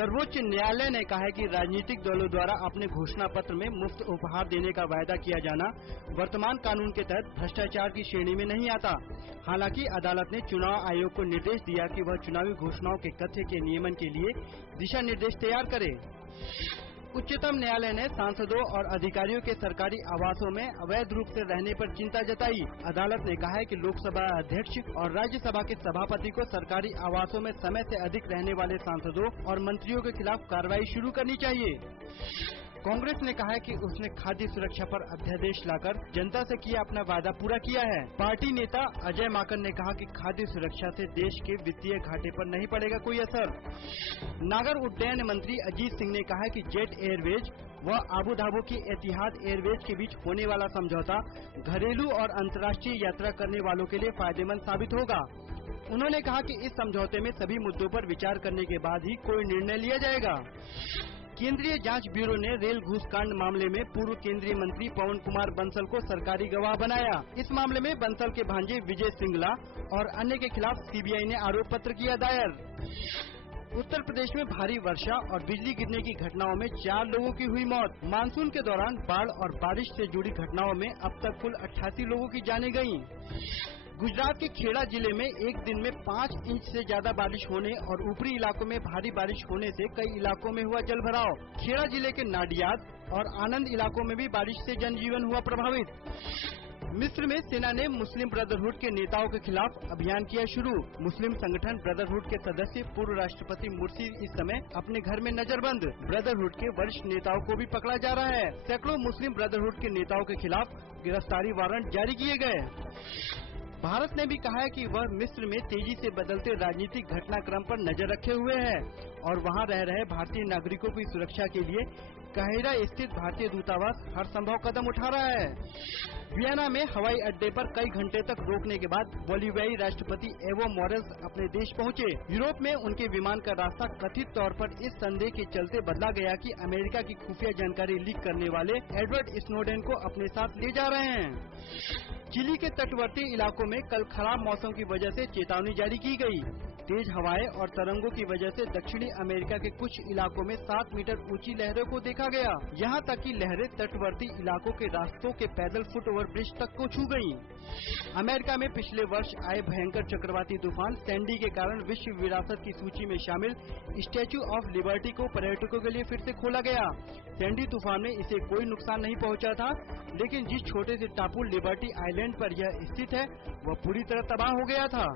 सर्वोच्च न्यायालय ने कहा है कि राजनीतिक दलों द्वारा अपने घोषणा पत्र में मुफ्त उपहार देने का वायदा किया जाना वर्तमान कानून के तहत भ्रष्टाचार की श्रेणी में नहीं आता। हालांकि अदालत ने चुनाव आयोग को निर्देश दिया कि वह चुनावी घोषणाओं के कथ्य के नियमन के लिए दिशा निर्देश तैयार करे। उच्चतम न्यायालय ने सांसदों और अधिकारियों के सरकारी आवासों में अवैध रूप से रहने पर चिंता जताई। अदालत ने कहा है कि लोकसभा अध्यक्ष और राज्यसभा के सभापति को सरकारी आवासों में समय से अधिक रहने वाले सांसदों और मंत्रियों के खिलाफ कार्रवाई शुरू करनी चाहिए। कांग्रेस ने कहा है कि उसने खाद्य सुरक्षा पर अध्यादेश लाकर जनता से किया अपना वादा पूरा किया है। पार्टी नेता अजय माकन ने कहा कि खाद्य सुरक्षा से देश के वित्तीय घाटे पर नहीं पड़ेगा कोई असर। नागर उड्डयन मंत्री अजीत सिंह ने कहा है कि जेट एयरवेज व आबू धाबी की एतिहाद एयरवेज के बीच होने वाला समझौता घरेलू और अंतर्राष्ट्रीय यात्रा करने वालों के लिए फायदेमंद साबित होगा। उन्होंने कहा कि इस समझौते में सभी मुद्दों पर विचार करने के बाद ही कोई निर्णय लिया जाएगा। केंद्रीय जांच ब्यूरो ने रेल घूसकांड मामले में पूर्व केंद्रीय मंत्री पवन कुमार बंसल को सरकारी गवाह बनाया। इस मामले में बंसल के भांजे विजय सिंगला और अन्य के खिलाफ सीबीआई ने आरोप पत्र किया दायर। उत्तर प्रदेश में भारी वर्षा और बिजली गिरने की घटनाओं में 4 लोगों की हुई मौत। मानसून के दौरान बाढ़ और बारिश से जुड़ी घटनाओं में अब तक कुल 88 लोगों की जानें गईं। गुजरात के खेड़ा जिले में एक दिन में 5 इंच से ज्यादा बारिश होने और ऊपरी इलाकों में भारी बारिश होने से कई इलाकों में हुआ जलभराव। खेड़ा जिले के नाडियाद और आनंद इलाकों में भी बारिश से जनजीवन हुआ प्रभावित। मिस्र में सेना ने मुस्लिम ब्रदरहुड के नेताओं के खिलाफ अभियान किया शुरू। मुस्लिम संगठन ब्रदरहुड के सदस्य पूर्व राष्ट्रपति मुर्सी इस समय अपने घर में नजरबंद। ब्रदरहुड के वरिष्ठ नेताओं को भी पकड़ा जा रहा है। सैकड़ों मुस्लिम ब्रदरहुड के नेताओं के खिलाफ गिरफ्तारी वारंट जारी किए गए। भारत ने भी कहा है कि वह मिस्र में तेजी से बदलते राजनीतिक घटनाक्रम पर नजर रखे हुए है और वहां रह रहे भारतीय नागरिकों की सुरक्षा के लिए काहिरा स्थित भारतीय दूतावास हर संभव कदम उठा रहा है। वियना में हवाई अड्डे पर कई घंटे तक रोकने के बाद बोलिवियाई राष्ट्रपति एवो मोरेल्स अपने देश पहुंचे। यूरोप में उनके विमान का रास्ता कथित तौर पर इस संदेह के चलते बदला गया कि अमेरिका की खुफिया जानकारी लीक करने वाले एडवर्ड स्नोडेन को अपने साथ ले जा रहे हैं। चिली के तटवर्ती इलाकों में कल खराब मौसम की वजह से चेतावनी जारी की गई। तेज हवाएं और तरंगों की वजह से दक्षिणी अमेरिका के कुछ इलाकों में 7 मीटर ऊंची लहरों को देखा गया। यहां तक कि लहरें तटवर्ती इलाकों के रास्तों के पैदल फुट ओवर ब्रिज तक को छू गयी। अमेरिका में पिछले वर्ष आए भयंकर चक्रवाती तूफान सैंडी के कारण विश्व विरासत की सूची में शामिल स्टैच्यू ऑफ लिबर्टी को पर्यटकों के लिए फिर से खोला गया। सैंडी तूफान में इसे कोई नुकसान नहीं पहुंचा था, लेकिन जिस छोटे से टापू लिबर्टी आइलैंड पर यह स्थित है वह पूरी तरह तबाह हो गया था।